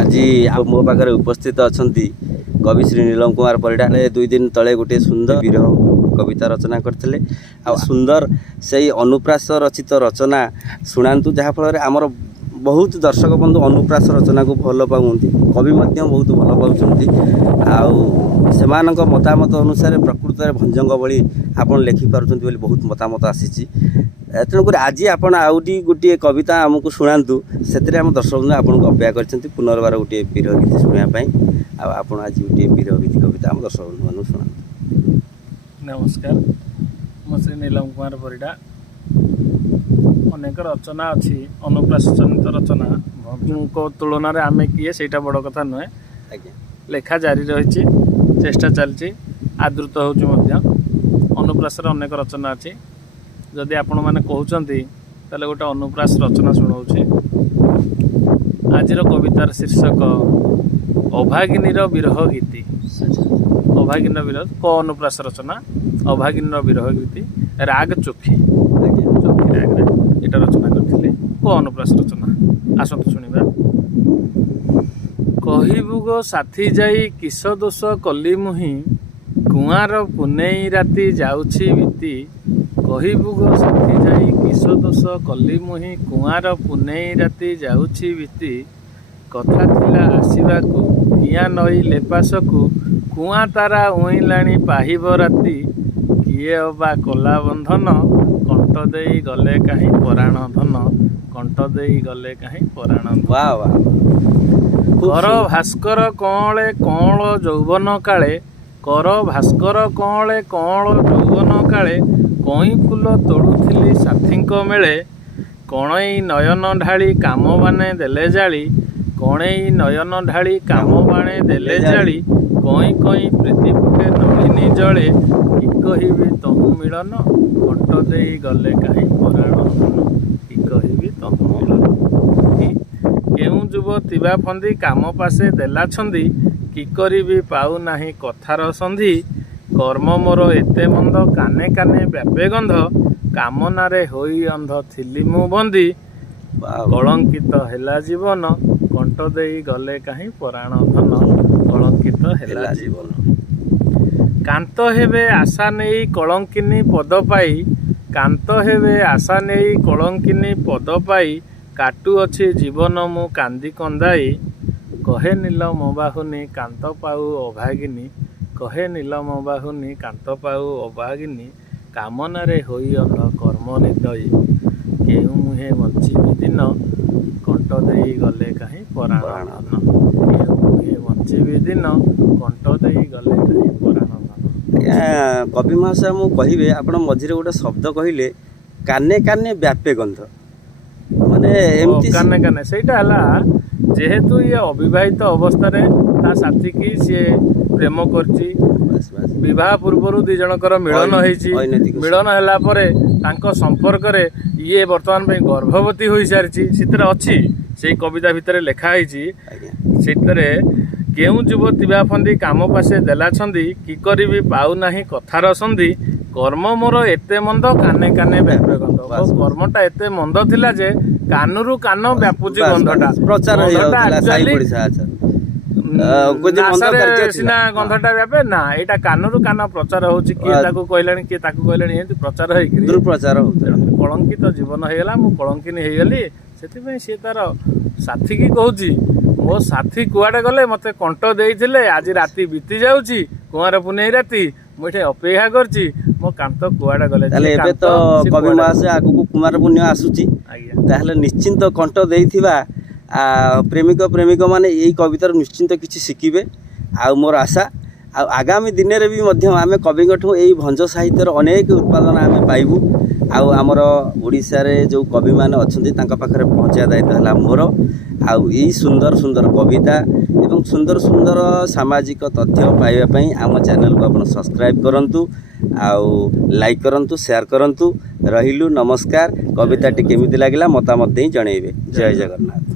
आज मो पाखे उपस्थित अच्छा कवि श्री नीलम कुमार परिडा 2 दिन तले गोटे सुंदर विरह कविता रचना करते सुंदर से अनुप्रास रचित रचना शुणातु जहाँफल आमर बहुत दर्शक बंधु अनुप्रास रचना को भल पाऊँगी कवि बहुत भल पाँच से मतामत अनुसार प्रकृत में भंजंग भली आप लिखिपार बहुत मतामत आसी तेणुक आज आपण आउटी गोटे कविता आमको शुणातु से दर्शक बंधु आपको अपेक्षा कर पुनर्बार गोटे वीर गीत शुणापी आप आज गोटे वीर गीत कविता आम दर्शक बंधु शुणु। नमस्कार मो श्री नीलम कुमार परिडा अनेक रचना अच्छी अनुप्रास जनित रचना को तुलन आम किए से बड़ कथा नुहे लेखा जारी रही चेष्टा चलती आदृत हो अनुप्रास अनेक रचना अच्छी जदि आपण मैंने कहते ताले गोटे अनुप्रास रचना शुणाऊे आज कवितार शीर्षक अभागिनीर विरह गीति अभागिनी विरह क अनुप्रास रचना अभागिनी विरह गीति राग चोखी चोखी राग एटा रचना करथिले क अनुप्रास रचना आसतु शुणिबा। कहिबु गो साथी जाई किस दोष कली मुहि कुआर पुनेई राति जाउछि बीती कहिबु गो साथी जाई किस दोष कली मुहि कुआर पुनेई राति जाउछि बीती कथा थिला आसीबाकू किया नई लेपासकू कुआ तारा उइलाणी पाहिब राति किए अबा कला बंधन कंठ देई गले काहीं पराण धन कंठ देई गले काहीं पराण कर भास्कर कौले कौल यौवन काले कर भास्कर कौले कौल यौवन काले कई फूल तोड़ुथिली साथींक मेले कणई नयन ढाली काम बाने देले जाली कणई नयन ढाली काम बाणे देले जाली कई कई प्रीति फुटे नलिनी जले कि कहिबी तहु मिलन कंठ देई गले काहीं पराण धन कि कहिबी तहु मिलन केउ युवती बा फंदी काम पासे देला छंदी कि करिबी पाउ नाही कथार संधि कर्म मोर एते मंद काने काने व्यापे गंध कामनारे होई अंध थिली मु बंदी कलंकित हेला जीवन कंठ देई गले काहीं पराण धन कलंकित हेला जीवन कांत हेबे आशा नेई कलंकिनी पद पाई कांत हेबे आशा नेई कलंकिनी पद पाई काटू अछि जीवन मु कांदी कंदाई कहे नीलम बाहुनी कांत पाऊ अभागिनी कहे नीलम बाहुनी कांत पाऊ अभागिनी कामनारे होई अंध कर्म निदई केहू मुहे बंचिबी दिन कंठ देई गले काहीं पराण धन केहू मुहे बंचिबी दिन कंठ देई गले काहीं पराण धन। कवि महाशय मु कहिबे आपण मझिरे गोटे शब्द कहिले काने काने व्यापे गंध माने एमती काने काने सेटा हला जेहेतु ये अविवाहित अवस्था ता साथी की सी प्रेम करची विवाह पूर्व दी जनकर मिलन होईची मिलन हैला परे तांको संपर्क रे ये वर्तमान पे गर्भवती होई सारची सितरे अछि से कविता भितरे लेखा होईची सितरे केउ युवती बा फंदी काम पासे देला छंदी कि करिबी पाउ नाही कथार संधि कर्म मोर एते मंद काने काने व्यापे गंध कर्मटा एते मंद थिला जे कानरू कान व्यापुची गंधटा प्रचार सिना गंधटा व्यापे ना एटा कानरू कान प्रचार होची किए ताको कहलानी किए ताको कहलानी एंती प्रचार होई कि दुर्प्रचार होते कलंकित जीवन हेला मु कलंकिनी हेगली सेति पई से तार साथी की कहूची मो साथी कुआडे गले मते कंठ देइथिले आज राति बीती जाउची कुआर पुनेई राति मुठे अपेक्षा करची मो कांत कुआडे गले ताले एबे तो कवि महाशय आगु कुमार पुण्य आसुची ताहले निश्चिंत कंठ देइथिबा प्रेमिक प्रेमिक माने यही कवितार निश्चिंत किसी शिखिबे आ मोर आशा आगामी दिन में भी आम कवि यही भंज साहित्यर अनेक उत्पादन आम पाइबू आमर ओडिशा रे जो कवि माने अछंती तांका पाखरे पहुँचा दायित्व है मोर आई सुंदर सुंदर कविता एवं सुंदर सुंदर सामाजिक तथ्य पाइबापी आम चैनल को आप सब्सक्राइब करंतु लाइक करंतु शेयर करंतु रहिलु नमस्कार कविताटी केमिति लागिला मतामत देई जणैबे जय जगन्नाथ।